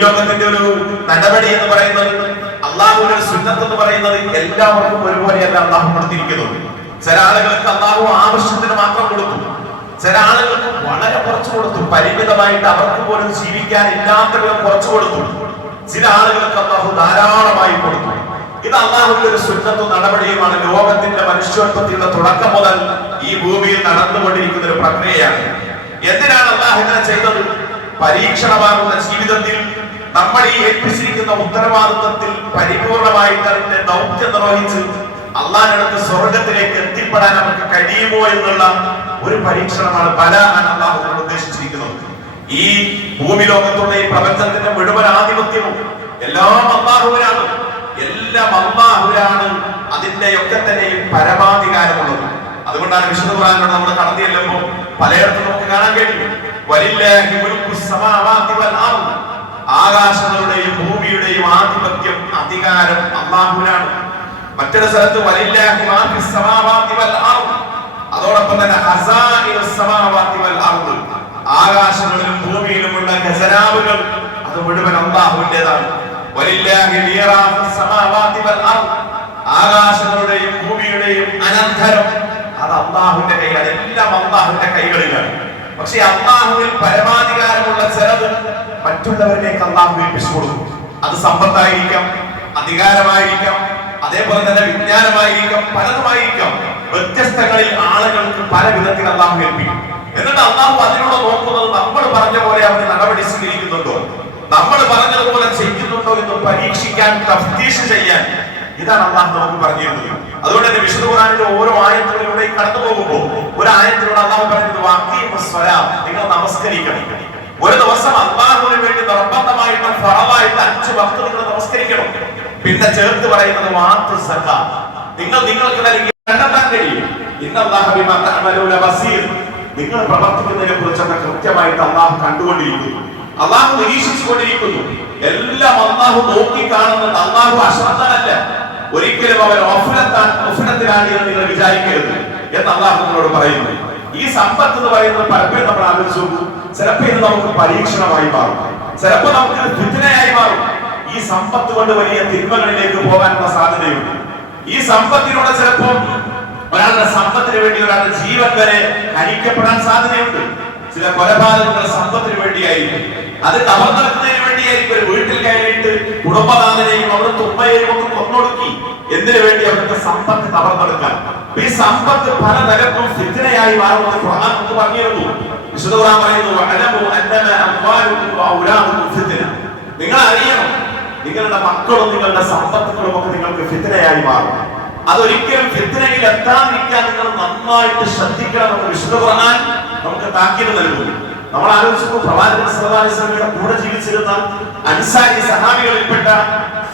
ലോകത്തിന്റെ ഒരു നടപടി എന്ന് പറയുന്നത് അള്ളാഹുവിന്റെ സുന്നത്ത് എന്ന് പറയുന്നത് എല്ലാവർക്കും ഒരുപോലെയല്ല അള്ളാഹു കൊടുത്തിരിക്കുന്നത്. ചില ആളുകൾക്ക് അള്ളാഹു ആവശ്യത്തിന് മാത്രം കൊടുത്തു ചില ആളുകൾക്ക് വളരെ കുറച്ച് കൊടുത്തു പരിമിതമായിട്ട് അവർക്ക് പോലും ജീവിക്കാൻ ഇല്ലാത്ത കുറച്ച് കൊടുത്തു ചില ആളുകൾക്ക് അള്ളാഹു ധാരാളമായി കൊടുത്തു ഇത് അള്ളാഹുവിന്റെ ഒരു സുന്നത്ത് നടപടിയുമാണ്. ലോകത്തിന്റെ മനുഷ്യോത്പത്തിയുടെ തുടക്കം മുതൽ ഈ ഭൂമിയിൽ നടന്നുകൊണ്ടിരിക്കുന്ന ഒരു പ്രക്രിയയാണ്. എന്തിനാണ് അള്ളാഹു ഇങ്ങനെ ചെയ്തത്? പരീക്ഷണമാകുന്ന ജീവിതത്തിൽ നമ്മൾ ഈ ഏൽപ്പിച്ചിരിക്കുന്ന ഉത്തരവാദിത്വത്തിൽ പരിപൂർണമായിട്ട് അതിന്റെ ദൗത്യം നിർവഹിച്ച് അള്ളാഹിനടുത്ത് സ്വർഗത്തിലേക്ക് എത്തിപ്പെടാൻ നമുക്ക് കഴിയുമോ എന്നുള്ള ഒരു പരീക്ഷണമാണ് പല അള്ളാഹു ഉദ്ദേശിച്ചിരിക്കുന്നത്. ഈ ഭൂമി ലോകത്തുള്ള ഈ പ്രപഞ്ചത്തിന്റെ മുഴുവൻ ആധിപത്യവും എല്ലാം അള്ളാഹുവിനാണ്. എല്ലാം അള്ളാഹുവിനാണ്. അതിന്റെ ഒക്കെ തന്നെയും പരമാധികാരമുള്ളത്. അതുകൊണ്ടാണ് വിശുദ്ധ ഖുർആനിലൂടെ നമ്മൾ കടന്നു ചെല്ലുമ്പോൾ പലയിടത്തും നമുക്ക് കാണാൻ കഴിയും. സമാവാതി ആകാശങ്ങളുടെയും ഭൂമിയുടെയും ആധിപത്യം അധികാരം അള്ളാഹുവിനാണ്. മറ്റൊരു സ്ഥലത്ത് അതോടൊപ്പം തന്നെ ആകാശങ്ങളിലും ഭൂമിയിലുമുള്ള ഖസനാവുകൾ അത് മുഴുവൻ അള്ളാഹുവിന്റെതാണ്. ആകാശങ്ങളുടെയും ഭൂമിയുടെയും അനന്തരം അത് അള്ളാഹുവിന്റെ കൈകൾ എല്ലാം അള്ളാഹുവിന്റെ കൈകളിലാണ്. പക്ഷെ അള്ളാഹുവിൽ പരമാധികാരമുള്ള ചിലത് മറ്റുള്ളവരിലേക്ക് അള്ളാഹു ഏൽപ്പിച്ചു കൊടുക്കും. അത് സമ്പത്തായിരിക്കാം അധികാരമായിരിക്കാം അതേപോലെ തന്നെ വിജ്ഞാനമായിരിക്കാം പലതുമായിരിക്കാം. വ്യത്യസ്തങ്ങളിൽ ആളുകൾക്ക് പല വിധത്തിൽ അള്ളാഹു ഏൽപ്പിക്കും. എന്നിട്ട് അള്ളാഹു അതിനോട് നോക്കുന്നത് നമ്മൾ പറഞ്ഞ പോലെ അവർ നടപടി സ്വീകരിക്കുന്നുണ്ടോ? നമ്മൾ പറഞ്ഞതുപോലെ ചെയ്യുന്നുണ്ടോ എന്ന് പരീക്ഷിക്കാൻ തഫ്തീഷ് ചെയ്യാൻ. ഇതാണ് അള്ളാഹു നമുക്ക് പറഞ്ഞിരുന്നത്. അതുകൊണ്ട് തന്നെ വിശുദ്ധ ഖുർആനിലെ ഓരോ ആയത്തുകളിലൂടെ കടന്നു പോകുമ്പോൾ ഒരു ആയത്തിലൂടെ അള്ളാഹു പറഞ്ഞത് നിങ്ങൾ നമസ്കരിക്കണം. ഒരു നിർബന്ധമായിട്ട് അഞ്ച് വക്ത് നിങ്ങൾ നമസ്കരിക്കണം. പിന്നെ ചേർത്ത് പറയുന്നത് വാത്തു സക്ക നിങ്ങൾ നിങ്ങൾക്ക് നൽകി കണ്ടെത്താൻ കഴിയും. ബസീർ. നിങ്ങൾ പ്രവർത്തിക്കുന്നതിനെ കുറിച്ചൊക്കെ കൃത്യമായിട്ട് അള്ളാഹു കണ്ടുകൊണ്ടിരിക്കുന്നു. അള്ളാഹു നിരീക്ഷിച്ചുകൊണ്ടിരിക്കുന്നു. എല്ലാം അള്ളാഹു നോക്കി കാണുന്നുണ്ട് അള്ളാഹു അശ്രദ്ധനല്ല. ഒരിക്കലും അവൻ ഓഫലത്തിലാണ് എന്ന് നിങ്ങൾ വിചാരിക്കരുത് എന്ന് അള്ളാഹു നിങ്ങളോട് പറയുന്നു. ഈ സമ്പത്ത് എന്ന് പറയുന്നത് പലപ്പോഴും നമ്മൾ ആലോചിച്ചു ചിലപ്പോൾ ഇത് നമുക്ക് പരീക്ഷണമായി മാറും. ചിലപ്പോൾ നമുക്ക് ഫിത്തിനയായി മാറും. ഈ സമ്പത്ത് കൊണ്ട് വലിയ തിന്മകളിലേക്ക് പോകാനുള്ള സാധ്യതയുണ്ട്. ഈ സമ്പത്തിലൂടെ ചിലപ്പോൾ ഒരാളുടെ സമ്പത്തിന് വേണ്ടി ഒരാളുടെ ജീവൻ വരെ ഹരിക്കപ്പെടാൻ സാധ്യതയുണ്ട്. ചില കൊലപാതകങ്ങൾ സമ്പത്തിന് വേണ്ടിയായിരിക്കും. അത് കവർന്നെടുക്കുന്നതിന് വേണ്ടിയായിരിക്കും. ഒരു വീട്ടിൽ കയറിയിട്ട് കുടുംബനാഥനെയും അവിടുത്തെ ഉമ്മയെയും ഒക്കെ കൊന്നൊടുക്കി എന്തിനു വേണ്ടി അവർക്ക് സമ്പത്ത് കവർന്നെടുക്കാൻ ഈ സമ്പത്ത് പല നിലക്കും ഫിത്തിനയായി മാറുമെന്ന് ഖുർആൻ പറഞ്ഞിരുന്നു. വിശുദ്ധ പറയുന്നു "വഅലമു അന്നമ വഔലാദുക്കും ഫിത്ന." നിങ്ങൾ അറിയണം നിങ്ങളുടെ മക്കളും നിങ്ങളുടെ സമ്പത്തുകളും ഒക്കെ നിങ്ങൾക്ക് ഫിത്തനയായി മാറും. അതൊരിക്കലും ഫിത്തനയിൽ എത്താതിരിക്കാൻ നിങ്ങൾ നന്നായിട്ട് ശ്രദ്ധിക്കണം എന്ന് വിശുദ്ധ ഖുർആൻ നമുക്ക് താക്കീത് നൽകുന്നു. നമ്മൾ ആലോചിച്ചപ്പോൾ പ്രവാചകൻ വസല്ലമയുടെ കൂടെ ജീവിച്ചിരുന്ന അൻസാരി സഹാബികളിൽപ്പെട്ട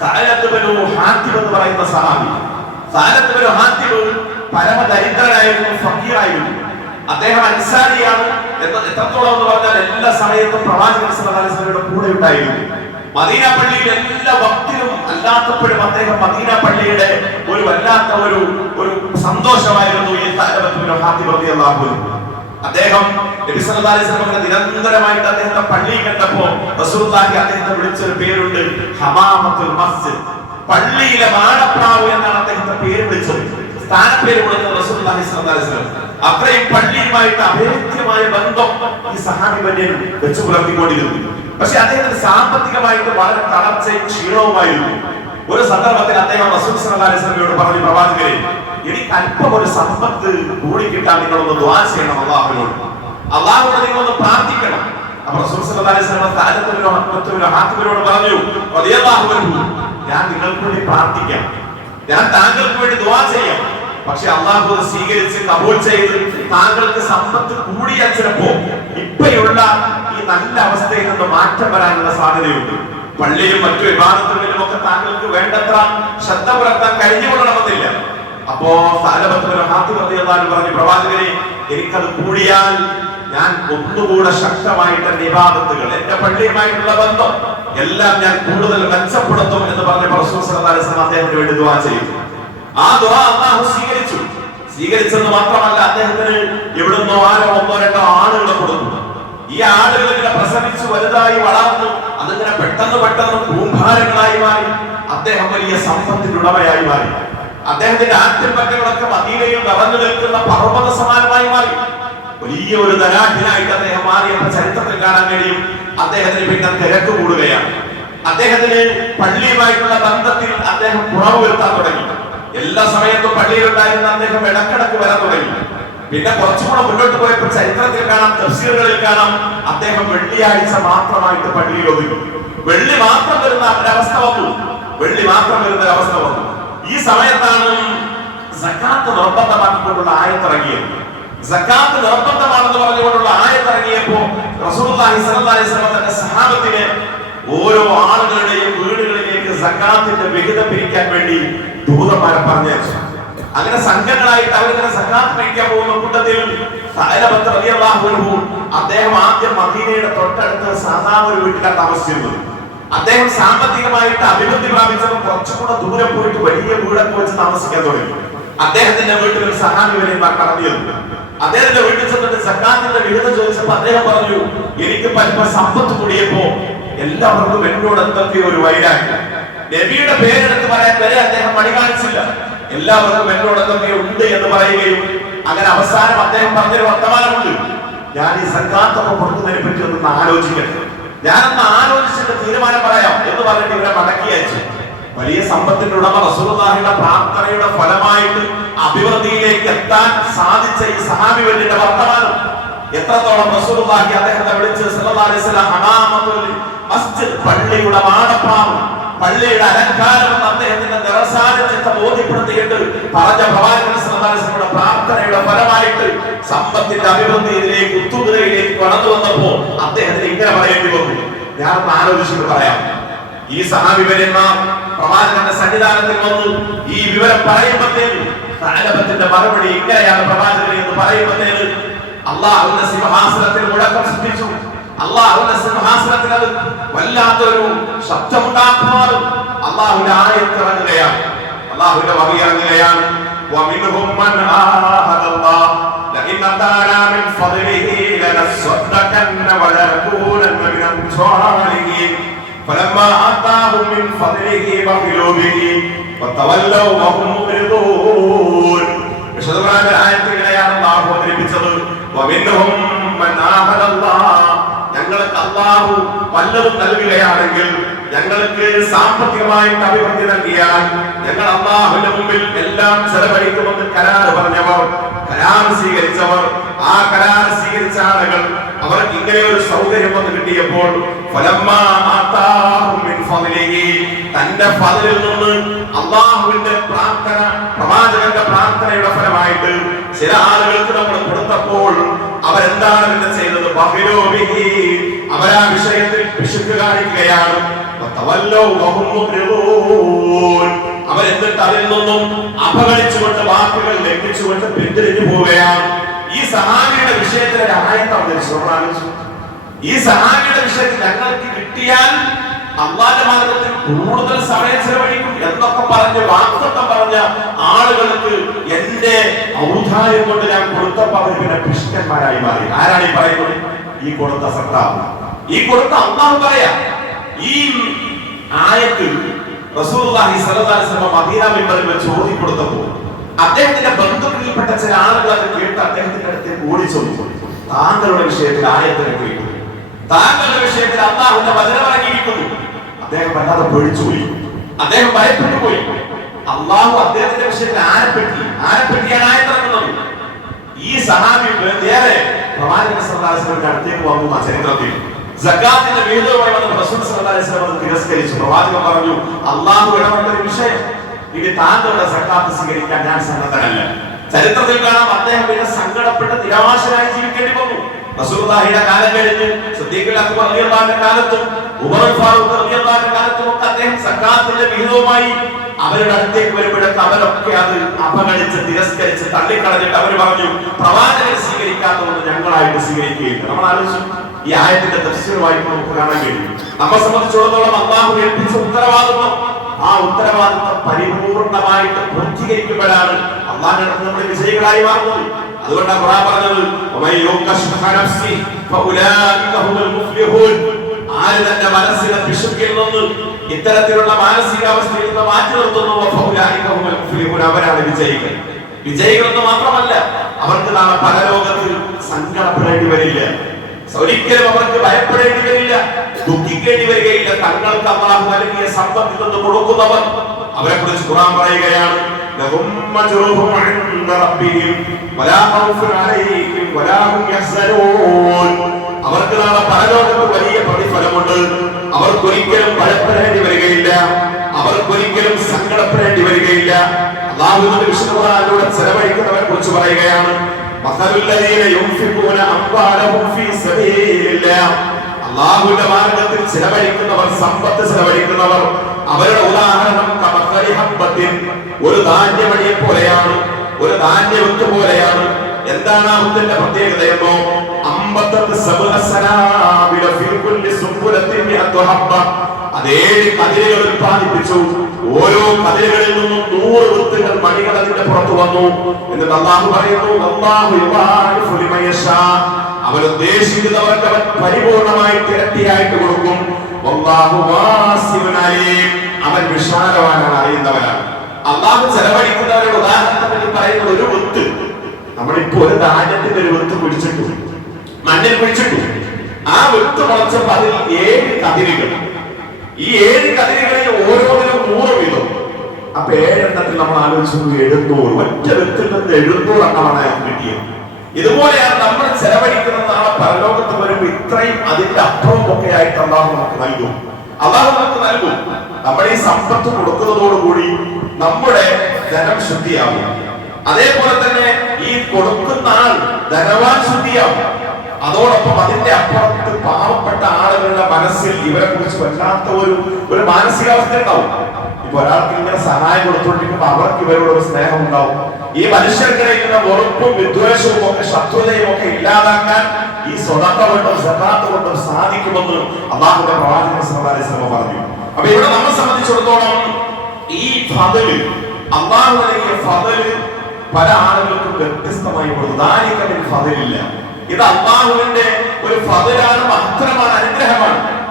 ഹാത്തിബ് എന്ന് പറയുന്ന സഹാബി. ഹാത്തിബ് പരമദരിദ്രനായിരുന്നു ഫക്കീറായിരുന്നു. അദ്ദേഹം അൻസാരിയാണ് എത്രത്തോളം എന്ന് പറഞ്ഞാൽ എല്ലാ സമയത്തും പ്രവാചകൻ വസല്ലമയുടെ കൂടെ ഉണ്ടായിരുന്നു മദീന പള്ളിയിൽ എല്ലാ ഭക്തിലും അല്ലാത്തപ്പോഴും അദ്ദേഹം മദീന പള്ളിയുടെ ഒരു വല്ലാത്ത ഒരു ഒരു സന്തോഷമായിരുന്നു. ഈ ഹാത്തിബ് റളിയല്ലാഹു അദ്ദേഹം നിരന്തരമായിട്ട് അദ്ദേഹത്തെ പള്ളി കണ്ടപ്പോ റസൂലുള്ളാഹി അദ്ദേഹത്തെ വിളിച്ചൊരു പേരുണ്ട് ഹമാമത്തുൽ മസ്ജിദ്. പള്ളിയിലെ മാടപ്രാവ് എന്നാണ് അദ്ദേഹത്തെ പേര് വിളിച്ചത്. സ്ഥാനപ്പേര് സ്വല്ലല്ലാഹു അലൈഹി വസല്ലം. അത്രയും പള്ളിയുമായിട്ട് അഭേദ്യമായ ബന്ധം ഈ സഹാബി വന്യൻ വെച്ചു പുലർത്തിക്കൊണ്ടിരുന്നു. പക്ഷെ അദ്ദേഹത്തിന് സാമ്പത്തികമായിട്ട് വളരെ തളർച്ചയും ക്ഷീണവുമായിരുന്നു. ഒരു സന്ദർഭത്തിൽ അദ്ദേഹം റസൂൽ വസല്ലമയോട് പറഞ്ഞു പ്രവാചകരെ എനിക്ക് അല്പം ഒരു സമ്പത്ത് കൂടി കിട്ടാൻ നിങ്ങളൊന്ന് ദ്വാ ചെയ്യണം അള്ളാഹുവിനോട്. നിങ്ങൾ നിങ്ങളൊന്ന് പ്രാർത്ഥിക്കണം. റസൂൽ പറഞ്ഞു ഞാൻ നിങ്ങൾക്ക് വേണ്ടി പ്രാർത്ഥിക്കാം. ഞാൻ താങ്കൾക്ക് വേണ്ടി ദ്വാ ചെയ്യാം. പക്ഷെ അള്ളാഹു സ്വീകരിച്ച് കബൂൽ ചെയ്ത് താങ്കൾക്ക് സമ്പത്ത് കൂടിയാൽ ചിലപ്പോ ഇപ്പയുള്ള ഈ നല്ല അവസ്ഥയിൽ നിന്ന് മാറ്റം വരാനുള്ള സാധ്യതയുണ്ട്. പള്ളിയിലും മറ്റു വിഭാഗത്തിലും ഒക്കെ താങ്കൾക്ക് വേണ്ടത്ര ശ്രദ്ധ പുലർത്താൻ കഴിഞ്ഞുകൊള്ളണമെന്നില്ല അപ്പോ പറഞ്ഞു പ്രവാചകരെ എനിക്കത് കൂടിയാൽ ഞാൻ ഒന്നുകൂടെ ശക്തമായിട്ട് എന്റെ വിവാദത്തുകൾ എന്റെ പള്ളിയുമായിട്ടുള്ള ബന്ധം എല്ലാം ഞാൻ കൂടുതൽ മെച്ചപ്പെടുത്തും എന്ന് പറഞ്ഞ വസല്ലം അദ്ദേഹത്തിന് വേണ്ടി ദുആ ചെയ്തു. ആ ദുആ അള്ളാഹു സ്വീകരിച്ചു. സ്വീകരിച്ചെന്ന് മാത്രമല്ല അദ്ദേഹത്തിന് എവിടുന്നോ ആരോ ഒന്നോ രണ്ടോ ആളുകളെ കൊടുക്കുന്നു ഈ ആടുകൾ ഇങ്ങനെ പ്രസവിച്ചു വലുതായി വളർന്നു അതിങ്ങനെ പെട്ടെന്ന് പെട്ടെന്ന് ഭൂഭാരങ്ങളായി മാറി. അദ്ദേഹം വലിയ സമ്പത്തിന്റെ ഉടമയായി മാറി. അദ്ദേഹത്തിന്റെ ആറ്റിൻപറ്റകളൊക്കെ മദീനയിൽ നിറഞ്ഞു നിൽക്കുന്ന പർവത സമാനമായി മാറി. വലിയ ഒരു ധനാഠ്യനായിട്ട് അദ്ദേഹം മാറിയപ്പോൾ ചരിത്രത്തിൽ കാണാൻ കഴിയും അദ്ദേഹത്തിന് പിന്നെ തിരക്ക് കൂടുകയാണ്. അദ്ദേഹത്തിന് പള്ളിയുമായിട്ടുള്ള ബന്ധത്തിൽ അദ്ദേഹം കുറവ് വരുത്താൻ തുടങ്ങി. എല്ലാ സമയത്തും പള്ളിയിലുണ്ടായിരുന്ന അദ്ദേഹം ഇടക്കിടക്ക് വരാൻ തുടങ്ങി. പിന്നെ കുറച്ചുകൂടെ മുന്നോട്ട് പോയപ്പോൾ ചരിത്രത്തിൽ കാണാം തഫ്സീറുകളിൽ കാണാം അദ്ദേഹം വെള്ളിയാഴ്ച മാത്രമായിട്ട് പള്ളിയിൽ ഒതുങ്ങി. വെള്ളി മാത്രം വരുന്ന ഒരവസ്ഥ വന്നു. വെള്ളി മാത്രം വരുന്ന ഒരവസ്ഥ വന്നു. ഈ സമയത്താണ് സക്കാത്ത് നിർബന്ധമാക്കിക്കൊണ്ടുള്ള ആയത്തിറങ്ങിയത്. സക്കാത്ത് നിർബന്ധമാണെന്ന് പറഞ്ഞുകൊണ്ടുള്ള ആയത്തിറങ്ങിയപ്പോ വസല്ലം തന്റെ സഹാബത്തിനെ ഓരോ ആളുകളുടെയും സക്കാത്തിന്റെ വിഹിതം പിരിക്കാൻ വേണ്ടി ദൂതന്മാരെ പറഞ്ഞു അങ്ങനെ സംഘങ്ങളായിട്ട് അവരിങ്ങനെ സക്കാത്ത് പിരിക്കാൻ പോകുന്ന കൂട്ടത്തിൽ അദ്ദേഹം ആദ്യം മദീനയുടെ തൊട്ടടുത്ത് സാധാരണ ഒരു വീട്ടിലാണ് താമസിച്ചിരുന്നത്. അദ്ദേഹം സാമ്പത്തികമായിട്ട് അഭിവൃദ്ധി പ്രാപിച്ചപ്പോൾ കുറച്ചുകൂടെ ദൂരെ പോയിട്ട് വലിയ വീടൊക്കെ വെച്ച് താമസിക്കാൻ തുടങ്ങി. അദ്ദേഹത്തിന്റെ വീട്ടിൽ ഒരു സഹാബി കടന്നു അദ്ദേഹത്തിന്റെ വീട്ടിൽ ചെന്നിട്ട് സക്കാത്തിന്റെ വിഹിതം ചോദിച്ചപ്പോൾ അദ്ദേഹം പറഞ്ഞു എനിക്ക് അല്പം സമ്പത്ത് കൂടിയപ്പോ എല്ലാവർക്കും എന്നോട് എന്തൊക്കെയോ ഒരു വൈരാഗ്യം? നബിയുടെ പേരെടുത്ത് പറയാൻ വരെ അദ്ദേഹം മണി കാണിച്ചില്ല. എല്ലാവർക്കും എന്നോടൊക്കെ ഉണ്ട് എന്ന് പറയുകയും അങ്ങനെ അവസാനം അദ്ദേഹം പറഞ്ഞൊരു വർത്തമാനമുണ്ട്. ഞാൻ ഈ സംഘാത്തൊക്കെ കൊടുക്കുന്നതിനെ പറ്റി ഒന്ന് ആലോചിക്കട്ടെ. ഞാനൊന്ന് ആലോചിച്ചിട്ട് തീരുമാനം പറയാം എന്ന് പറഞ്ഞിട്ട് ഇവരെ മടക്കി അയച്ചു. വലിയ സമ്പത്തിന്റെ ഉടമ റസൂലുള്ളാഹിയുടെ പ്രാർത്ഥനയുടെ ഫലമായിട്ട് അഭിവൃദ്ധിയിലേക്ക് എത്താൻ സാധിച്ച ഈ സഹാബി വലിയുടെ വർത്തമാനം. എത്രത്തോളം റസൂലുള്ളാഹി അദ്ദേഹത്തെ വിളിച്ച് അലൈഹി വസല്ലം മസ്ജിദ് പള്ളിയുടെ മാടപ്പാവ് പള്ളിയുടെ അലങ്കാരം അദ്ദേഹത്തിന്റെ നിറസാന്നിധ്യത്തെ ബോധ്യപ്പെടുത്തിയിട്ട് പറഞ്ഞ അലൈഹി പ്രാർത്ഥനയുടെ ഫലമായിട്ട് സമ്പത്തിന്റെ അഭിവൃദ്ധി ഇതിലേക്ക് ഉത്തുകയിലേക്ക് വളർന്നു വന്നപ്പോ അദ്ദേഹത്തിന് ഇങ്ങനെ പറയേണ്ടി വന്നു. ഞാൻ ആലോചിച്ചിട്ട് പറയാം. ഈ സഹാവിവരന്മാർ പ്രവാചകന്റെ സന്നിധാനത്തിൽ വന്നു. ഈ വിവരം പറയുമ്പോഴത്തേക്ക് മറുപടി ഇങ്ങനെയാണ് പ്രവാചകൻ എന്ന് പറയുമ്പോഴത്തേക്ക് അള്ളാഹുവിന്റെ സിംഹാസനത്തിൽ മുഴക്കം സൃഷ്ടിച്ചു അള്ളാഹുവിന്റെ സിംഹാസനത്തിൽ അത് വല്ലാത്തൊരു ശബ്ദമുണ്ടാക്കുമാറ് അള്ളാഹുവിന്റെ ആയത്തിറങ്ങുകയാണ് അള്ളാഹുവിന്റെ വകയിറങ്ങുകയാണ് ومنهم من عاهد الله لئن أتانا من فضله لنصدقن ولنكونن من الصالحين فلما آتاهم من فضله بخلوا به وتولوا وهم معرضون വിശദമായ ആയത്തുകളെയാണ് അള്ളാഹു അവതരിപ്പിച്ചത് ومنهم من عاهد الله ഞങ്ങൾക്ക് അള്ളാഹു വല്ലതും നൽകുകയാണെങ്കിൽ ഞങ്ങൾക്ക് സാമ്പത്തികമായിട്ട് അഭിവൃദ്ധി നൽകിയാൽ ഞങ്ങൾ അള്ളാഹുവിന്റെ മുമ്പിൽ എല്ലാം ചെലവഴിക്കുമെന്ന് കരാർ പറഞ്ഞവർ കരാർ സ്വീകരിച്ചവർ ആ കരാർ സ്വീകരിച്ച ആളുകൾ അവർക്ക് ഇങ്ങനെ ഒരു സൗകര്യം വന്ന് കിട്ടിയപ്പോൾ തന്റെ ഫലിൽ നിന്ന് അള്ളാഹുവിന്റെ പ്രാർത്ഥന പ്രവാചകന്റെ പ്രാർത്ഥനയുടെ ഫലമായിട്ട് ചില ആളുകൾക്ക് നമ്മൾ കൊടുത്തപ്പോൾ അവരെന്താണ് പിന്നെ ചെയ്തത്? അവരാ വിഷയത്തിൽ പിശുക്ക് കാണിക്കുകയാണ്. അവരെന്നിട്ട് അതിൽ നിന്നും അപകടിച്ചുകൊണ്ട് വാക്കുകൾ ലംഘിച്ചുകൊണ്ട് പിന്തിരിഞ്ഞു പോവുകയാണ്. ഈ സഹാബിയുടെ വിഷയത്തിൽ ഒരു ആയത്ത്. ഈ സഹാബിയുടെ വിഷയത്തിൽ ഞങ്ങൾക്ക് കിട്ടിയാൽ അള്ളാന്റെ മാർഗത്തിൽ കൂടുതൽ സമയം ചെലവഴിക്കും എന്നൊക്കെ പറഞ്ഞ് വാക്തത്വം പറഞ്ഞ ആളുകൾക്ക് എന്റെ ഔദാര്യം കൊണ്ട് ഞാൻ കൊടുത്തപ്പോ അവർ പിന്നെ പിഷ്ടന്മാരായി മാറി. ആരാണ് ഈ പറയുന്നത്? ഈ കൊടുത്ത സത്താവ്. ഈ കൊടുത്ത അള്ളാഹു പറയാ ഈ ആയത്തിൽ റസൂലുള്ളാഹി സ്വല്ലല്ലാഹി അലൈഹി വസല്ലം മദീന വെച്ച് ഓതി കൊടുത്തപ്പോൾ അദ്ദേഹത്തിന്റെ ബന്ധുക്കളിൽപ്പെട്ട ചില ആളുകൾ അത് കേട്ട് അദ്ദേഹത്തിന്റെ അടുത്തേക്ക് ഓടിച്ചു താങ്കളുടെ വിഷയത്തിൽ ആയത്തിനെ കേട്ടു താങ്കളുടെ വിഷയത്തിൽ അള്ളാഹുന്റെ വചനം ഇറങ്ങിയിരിക്കുന്നു അദ്ദേഹം വല്ലാതെ പേടിച്ചുപോയി അദ്ദേഹം ഭയപ്പെട്ടു പോയി. അള്ളാഹു അദ്ദേഹത്തിന്റെ വിഷയത്തിൽ ആരെപ്പറ്റി ആരെപ്പറ്റിയാണ് ആയത്തിറങ്ങുന്നത്? ഈ സഹാബി നേരെ പ്രവാചകൻ സല്ലാസ്ലമിന്റെ അടുത്തേക്ക് വന്നു ആ ചരിത്രത്തിൽ. സക്കാത്തിന്റെ വിഹിതവുമായി വന്ന റസൂൽ വസല്ലം അത് തിരസ്കരിച്ചു. പ്രവാചകൻ പറഞ്ഞു അള്ളാഹു ഇടപെട്ട ഒരു വിഷയം. ഇനി താങ്കളുടെ സക്കാത്ത് സ്വീകരിക്കാൻ ഞാൻ സന്നദ്ധനല്ല. ചരിത്രത്തിൽ കാണാം അദ്ദേഹം പിന്നെ സങ്കടപ്പെട്ട് നിരാശനായി ജീവിക്കേണ്ടി വന്നു. റസൂലുള്ളാഹിയുടെ അവരുടെ അത് തിരസ്കരിച്ച് അവർ പറഞ്ഞു ഞങ്ങളായിട്ട് നമ്മൾ ഈ ആയത്തിന്റെ തഫ്സീറുമായിട്ട് നമ്മെ ഉത്തരവാദിത്വം ആ പരിപൂർണമായിട്ട് പൂർത്തീകരിക്കുമ്പോഴാണ് അള്ളാഹിന്റെ നമ്മൾ വിജയികളായി മാറുന്നത്. അതുകൊണ്ടാണ് ഖുർആൻ പറഞ്ഞത് ആര് തന്റെ മനസ്സിനെ പിശുക്കിൽ നിന്ന് ഇത്തരത്തിലുള്ള മാനസികാവസ്ഥയിൽ നിന്ന് മാറ്റി നിർത്തുന്നു? അവരാണ് വിജയികൾ. എന്ന് മാത്രമല്ല അവർക്ക് നാളെ പരലോകത്തിൽ സങ്കടപ്പെടേണ്ടി വരില്ല. ഒരിക്കലും അവർക്ക് ഭയപ്പെടേണ്ടി വരില്ല. ദുഃഖിക്കേണ്ടി വരികയില്ല. തങ്ങൾക്ക് അള്ളാഹു നൽകിയ സമ്പത്തിൽ നിന്ന് കൊടുക്കുന്നവർ. അവരെ കുറിച്ച് ഖുർആൻ പറയുകയാണ് ലഹും مجرهم عند റബ്ബിഹിം വലാ خوف عليهم വലാ هم يحزنون. അവർക്ക് നാളെ പരലോകത്ത് വലിയ പ്രതിഫലമുണ്ട്. അവർക്കൊരിക്കലും ഭയപ്പെടേണ്ടി വരികയില്ല. അവർക്കൊരിക്കലും സങ്കടപ്പെടേണ്ടി വരികയില്ല. അള്ളാഹുവിന്റെ വിശുദ്ധ ഖുർആനിലൂടെ ചെലവഴിക്കുന്നവരെ കുറിച്ച് പറയുകയാണ്. അള്ളാഹുവിന്റെ മാർഗത്തിൽ ചെലവഴിക്കുന്നവർ സമ്പത്ത് ചെലവഴിക്കുന്നവർ അവരുടെ ഉദാഹരണം ഒരു ധാന്യമണിയെ പോലെയാണ് ഒരു ധാന്യവിത്ത് പോലെയാണ്. എന്താണ് ആ വിത്തിന്റെ പ്രത്യേകത എന്നോ? അമ്പത്തെട്ട് അതേഴ് കതിരുകൾ ഉത്പാദിപ്പിച്ചു ഓരോ കതിരുകളിൽ നിന്നും നൂറ് വിത്തുകൾ മണികൾ പുറത്തു വന്നു. എന്നിട്ട് അള്ളാഹു പറയുന്നു. അവൻ ഉദ്ദേശിക്കുന്നവർക്ക് അവൻ പരിപൂർണമായി തിരട്ടിയായിട്ട് കൊടുക്കും. അവൻ വിശാലവാനാണ് അറിയുന്നവനാണ്. അള്ളാഹു ചെലവഴിക്കുന്നവരുടെ ഉദാഹരണത്തെ പറ്റി പറയുന്ന ഒരു ഒത്ത് നമ്മളിപ്പോ ഒരു ധാന്യത്തിന്റെ ഒരു ഒത്ത് പിടിച്ചിട്ടു മണ്ണിൽ പിടിച്ചിട്ടു ആ ഒത്ത് മുളച്ചപ്പോ അതിൽ ഏഴ് കതിരുകൾ. ഈ ഏഴ് കതിരുകളിൽ ഓരോന്നിനും നൂറ് വീതം. അപ്പൊ ഏഴെണ്ണത്തിൽ നമ്മൾ ആലോചിച്ചു എഴുന്നൂറ്. ഒറ്റ വിത്തിൽ നിന്ന് എഴുന്നൂറ് എണ്ണമാണ് അയാൾക്ക് കിട്ടിയത്. ഇതുപോലെയാണ് നമ്മൾ ചെലവഴിക്കുന്ന നാളെ പരലോകത്ത് വരുമ്പോൾ ഇത്രയും അതിന്റെ അപ്പുറം ഒക്കെ ആയിട്ട് അള്ളാഹു നമുക്ക് നൽകും. അള്ളാഹു നമുക്ക് നൽകും. നമ്മൾ ഈ സമ്പത്ത് കൊടുക്കുന്നതോടുകൂടി നമ്മുടെ ധനം ശുദ്ധിയാവും. അതേപോലെ തന്നെ ഈ കൊടുക്കുന്ന ആൾ ധനവാൻ ശുദ്ധിയാവും. അതോടൊപ്പം അതിന്റെ അപ്പുറത്ത് പാവപ്പെട്ട ആളുകളുടെ മനസ്സിൽ ഇവരെ കുറിച്ച് വല്ലാത്ത ഒരു ഒരു മാനസികാവസ്ഥ ഉണ്ടാവും. ഇപ്പൊ ഒരാൾക്ക് ഇങ്ങനെ സഹായം കൊടുത്തുകൊണ്ടിരിക്കുമ്പോൾ അവർക്ക് ഇവരോട് ഒരു സ്നേഹം ഉണ്ടാവും. ഈ മനുഷ്യർക്കിടയിലുള്ള വെറുപ്പും വിദ്വേഷവും ഒക്കെ ശത്രുതയും ഒക്കെ ഇല്ലാതാക്കാൻ ഈ സ്വതന്ത്ര കൊണ്ടും സദാത്ത് കൊണ്ടും സാധിക്കുമെന്ന് അള്ളാഹുന്റെ പ്രവാചക പറഞ്ഞു. അപ്പൊ ഇവിടെ നമ്മെ സംബന്ധിച്ചിടത്തോളം ഈ ഫതൽ അള്ളാഹു നൽകിയ ഫതൽ പല ആളുകൾക്കും വ്യത്യസ്തമായി പ്രധാനിക്കലിൽ ഫതലില്ല. ഇത് അള്ളാഹുവിന്റെ ഒരു ഫതലാണ് മാത്രമാണ് അനുഗ്രഹമാണ്.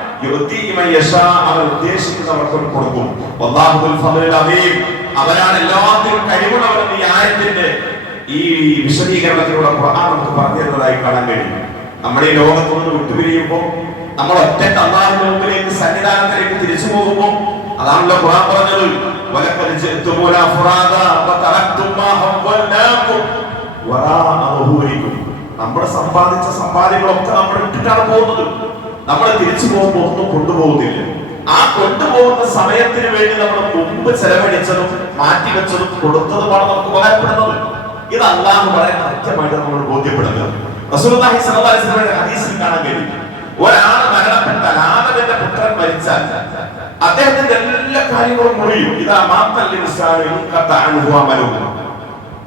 അവൻ ഉദ്ദേശിക്കുന്നവർക്ക് കൊടുക്കും. ഫദലുൽ അദീം. അവനാണ് എല്ലാത്തിനും ഈ ഈ വിശദീകരണത്തിലൂടെ ഖുർആൻ നമുക്ക് പറഞ്ഞു തരുന്നതായി കാണാൻ കഴിയും. നമ്മുടെ ഈ ലോകത്തു നിന്ന് വിട്ടുപിരിയുമ്പോൾ നമ്മൾ ഒറ്റ അള്ളാഹുവിന്റെ സന്നിധാനത്തിലേക്ക് തിരിച്ചു പോകുമ്പോൾ അതാണല്ലോ ഖുർആൻ പറഞ്ഞത്. ളുഹൂരിക്കും നമ്മൾ സമ്പാദിച്ച സമ്പാദ്യങ്ങളൊക്കെ നമ്മൾ ഇട്ടിട്ടാണ് പോകുന്നത്. നമ്മൾ തിരിച്ചു പോകുമ്പോൾ ഒന്നും കൊണ്ടുപോകുന്നില്ല. ആ കൊണ്ടുപോകുന്ന സമയത്തിന് വേണ്ടി നമ്മൾ മുമ്പ് ചെലവഴിച്ചതും മാറ്റിവെച്ചതും കൊടുത്തതുമാണ് നമുക്ക് ഉപകാരപ്പെടുന്നത്. ഇത് അള്ളാഹ് വളരെ കൃത്യമായിട്ട് നമ്മൾ ബോധ്യപ്പെടുന്നത് റസൂലുള്ളാഹി സ്വല്ലല്ലാഹി അലൈഹി ഹദീസിൽ കാണാൻ കഴിയും. ഒരാൾ മരണപ്പെട്ടാൽ ആദമിന്റെ പുത്രൻ മരിച്ചാൽ അദ്ദേഹത്തിന്റെ എല്ലാ കാര്യങ്ങളും മുറിയും. ഇതാ മാത്രം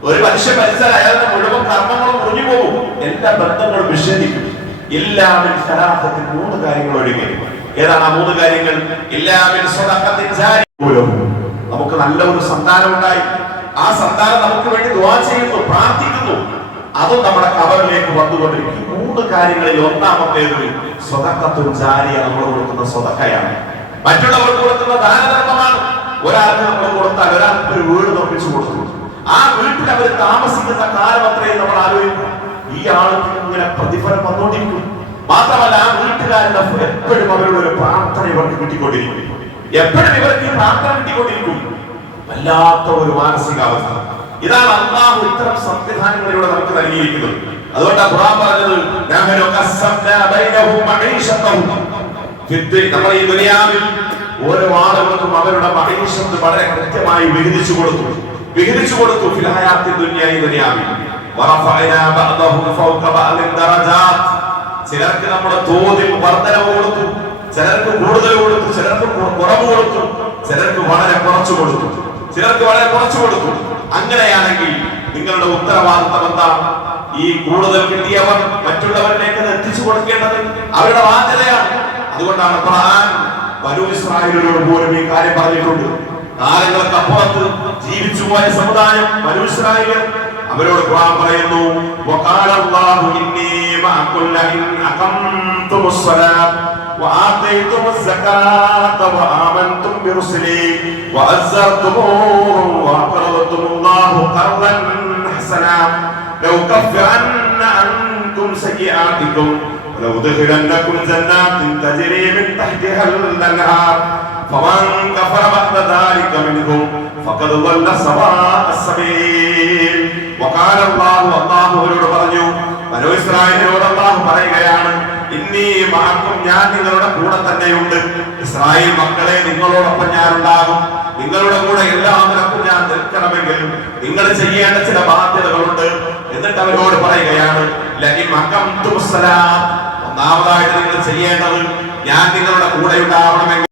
ഒരു മനുഷ്യ മരിച്ചാൽ അയാളുടെ മുഴുവൻ കർമ്മങ്ങളും മുറിഞ്ഞു പോകും. എല്ലാ ബന്ധങ്ങളും വിച്ഛേദിക്കും ഇല്ലാമിൻ സലാഹത്തിൽ മൂന്ന് കാര്യങ്ങൾ ഒഴികെ. ഏതാണ് ആ മൂന്ന് കാര്യങ്ങൾ? മൂലം. നമുക്ക് നല്ല ഒരു സന്താനം ഉണ്ടായി. ആ സന്താനം നമുക്ക് വേണ്ടി ദുആ ചെയ്യുന്നു പ്രാർത്ഥിക്കുന്നു. അതും നമ്മുടെ കവറിലേക്ക് വന്നുകൊണ്ടിരിക്കും. മൂന്ന് കാര്യങ്ങളിൽ ഒന്നാമത്തേത് സ്വതക്കത്തും ജാരിയ നമ്മൾ കൊടുക്കുന്ന സ്വതക്കയാണ് മറ്റുള്ളവർക്ക് കൊടുക്കുന്ന ദാനധർമ്മമാണ്. ഒരാൾക്ക് നമ്മൾ കൊടുത്താൽ ഒരാൾക്ക് ഒരു വീട് നിർമ്മിച്ചു കൊടുത്തു ആ വീട്ടിൽ അവർ താമസിക്കുന്ന കാലം അത്രയും നമ്മൾ ആലോചിക്കും. ഈ ആൾക്ക് ഇങ്ങനെ പ്രതിഫലം വന്നുകൊണ്ടിരിക്കും. മാത്രമല്ല ആ വീട്ടുകാരുടെ എപ്പോഴും അവരുടെ ഒരു പ്രാർത്ഥന ഇവർക്ക് കിട്ടിക്കൊണ്ടിരിക്കും. എപ്പോഴും ഇവർക്ക് ഈ പ്രാർത്ഥന കിട്ടിക്കൊണ്ടിരിക്കും. വല്ലാത്ത ഒരു മാനസികാവസ്ഥ. ഇതാണ് അള്ളാഹു ഇത്തരം സംവിധാനങ്ങളിലൂടെ നമുക്ക് നൽകിയിരിക്കുന്നത്. അതുകൊണ്ടാണ് ഖുർആൻ പറഞ്ഞത് നമ്മൾ ഈ ദുനിയാവിൽ ഓരോ ആളുകൾക്കും അവരുടെ മഹീഷത്ത് വളരെ കൃത്യമായി വിഹിതിച്ചു കൊടുത്തു. വിഹിതിച്ചു കൊടുത്തു ഫിൽ ദുനിയായി ദുനിയ ഈ ദുനിയാവിൽ. ചിലർക്ക് നമ്മുടെ തോതിൽ വർധനവ് കൊടുത്തു ചിലർക്ക് കൂടുതൽ കൊടുത്തു ചിലർക്ക് കുറവ് കൊടുത്തു ചിലർക്ക് വളരെ കുറച്ചു കൊടുത്തു. ചിലർക്ക് വളരെ കുറച്ചു കൊടുത്തു. അങ്ങനെയാണെങ്കിൽ നിങ്ങളുടെ ഉത്തരവാദിത്തം എന്താ? ഈ കൂടുതൽ കിട്ടിയവർ മറ്റുള്ളവരിലേക്ക് എത്തിച്ചു കൊടുക്കേണ്ടത് അവരുടെ ബാധ്യതയാണ്. അതുകൊണ്ടാണ് ഖുർആൻ ബനൂ ഇസ്രായേലിനോട് പോലും ഈ കാര്യം പറഞ്ഞിട്ടുണ്ട് കാലങ്ങൾക്ക് അപ്പുറത്ത് ജീവിച്ചു പോയ സമുദായം ബനൂ ഇസ്രായേൽ അവരോട് ഖുർആൻ പറയുന്നു വഖാല അല്ലാഹു ഇന്നി മഅകുൽ ലഇൻ അഖംതുമുസ് സ്വലാത്ത് وآتيتم الزكاة وآمنتم برسلي وأزرتموهم وأقرضتم الله قرضا حسنا لو كفرن عنكم سيئاتكم ولو دخلنكم جنات تجري من تحتها الأنهار فمن كفر بعد ذلك منهم فقد ضل سواء السبيل وقال الله الله അവരോട് പറഞ്ഞു മനോ ഇസ്രായേലിനോട് അള്ളാഹു പറയുകയാണ് ഇന്നീ മാക്കും ഞാൻ നിങ്ങളുടെ കൂടെ തന്നെയുണ്ട് ഇസ്രായേൽ മക്കളെ നിങ്ങളോടൊപ്പം ഞാൻ ഉണ്ടാകും നിങ്ങളുടെ കൂടെ എല്ലാ നിലക്കും ഞാൻ നിൽക്കണമെങ്കിൽ നിങ്ങൾ ചെയ്യേണ്ട ചില ബാധ്യതകളുണ്ട് എന്നിട്ട് അവരോട് പറയുകയാണ് ലഇൻ അഖംതുമുസ്സലാം. ഒന്നാമതായിട്ട് നിങ്ങൾ ചെയ്യേണ്ടത് ഞാൻ നിങ്ങളുടെ കൂടെ ഉണ്ടാവണമെങ്കിൽ